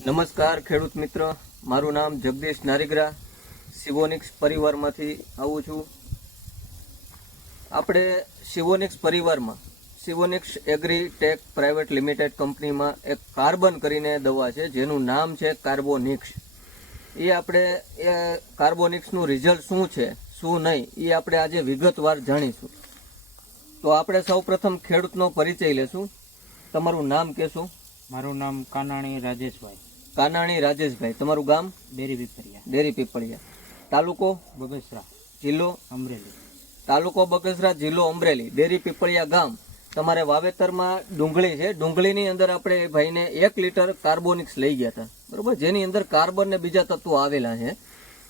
નમસ્કાર ખેડૂત મિત્ર, મારું નામ જગદીશ નારીગરા, સિવોનિક્સ પરિવારમાંથી આવું છું. આપણે સિવોનિક્સ પરિવારમાં સિવોનિક્સ એગ્રી ટેક પ્રાઇવેટ લિમિટેડ કંપનીમાં એક કાર્બન કરીને દવા છે જેનું નામ છે કાર્બોનિક્સ. એ કાર્બોનિક્સનું રિઝલ્ટ શું છે શું નહીં એ આપણે આજે વિગતવાર જાણીશું. તો આપણે સૌપ્રથમ ખેડૂતનો પરિચય લેશું. તમારું નામ કહેશો? મારું નામ કાનાણી રાજેશભાઈ. કાનાણી રાજેશભાઈ. તમારું ગામ? ડેરી પીપળિયા. તાલુકો? બગસરા. જિલ્લો? અમરેલી. તાલુકો બગસરા, જિલ્લો અમરેલી, ડેરી પીપળિયા ગામ. તમારે વાવેતરમાં ડુંગળી છે. ડુંગળીની અંદર આપણે એ ભાઈને 1 લીટર કાર્બોનિક્સ લઈ ગયા હતા, બરોબર, જેની અંદર કાર્બન ને બીજા તત્વો આવેલા છે.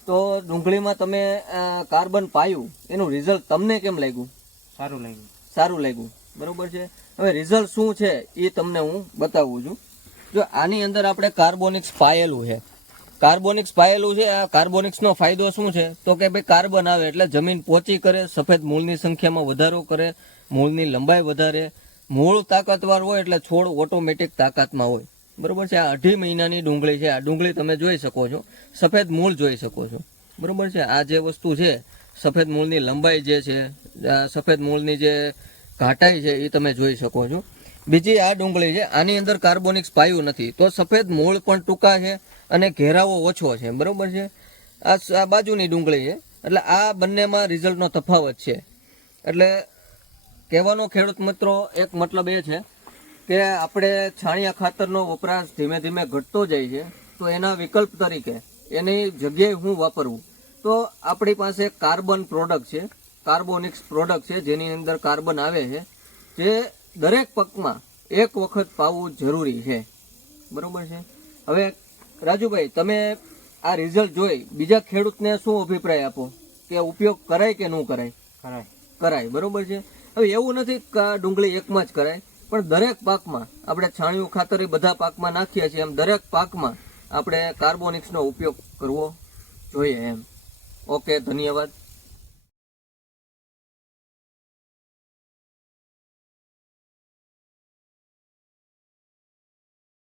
તો ડુંગળીમાં તમે કાર્બન પાયું, એનું રિઝલ્ટ તમને કેમ લાગ્યું? સારું લાગ્યું, બરોબર છે. હવે રિઝલ્ટ શું છે એ તમને હું બતાવું છું. જો આની અંદર આપણે કાર્બોનિક્સ પાયેલું છે. આ કાર્બોનિક્સનો ફાયદો શું છે તો કે ભાઈ કાર્બન આવે એટલે જમીન પોચી કરે, સફેદ મૂળની સંખ્યામાં વધારો કરે, મૂળની લંબાઈ વધારે, મૂળ તાકાતવાર હોય એટલે છોડ ઓટોમેટિક તાકાતમાં હોય, બરોબર છે. આ 2.5 મહિનાની ડુંગળી છે. આ ડુંગળી તમે જોઈ શકો છો, સફેદ મૂળ જોઈ શકો છો, બરોબર છે. આ જે વસ્તુ છે, સફેદ મૂળની લંબાઈ જે છે, સફેદ મૂળની જે ઘાટાઈ છે એ તમે જોઈ શકો છો. બીજી આ ડુંગળી છે, આની અંદર કાર્બોનિક્સ પાયું નથી, તો સફેદ મૂળ પણ ટૂંકા છે અને ઘેરાવો ઓછો છે, બરોબર છે. આ બાજુની ડુંગળી છે, એટલે આ બંનેમાં રિઝલ્ટનો તફાવત છે. એટલે કહેવાનો ખેડૂત મિત્રો એક મતલબ એ છે કે આપણે છાણિયા ખાતરનો વપરાશ ધીમે ધીમે ઘટતો જાય છે, તો એના વિકલ્પ તરીકે એની જગ્યાએ હું વાપરવું, તો આપણી પાસે કાર્બન પ્રોડક્ટ છે, કાર્બોનિક્સ પ્રોડક્ટ છે, જેની અંદર કાર્બન આવે છે, જે દરેક પાકમાં 1 વખત પાવું જરૂરી છે, બરોબર છે. હવે રાજુભાઈ, તમે આ રિઝલ્ટ જોઈ બીજા ખેડૂતને શું અભિપ્રાય આપો કે ઉપયોગ કરાય કે ન કરાય? કરાય, બરોબર છે. હવે એવું નથી કે ડુંગળી એકમાં જ કરાય, પણ દરેક પાકમાં આપણે છાણિયું ખાતર બધા પાકમાં નાખીએ છીએ, એમ દરેક પાકમાં આપણે કાર્બોનિક્સનો ઉપયોગ કરવો જોઈએ એમ. ઓકે, ધન્યવાદ.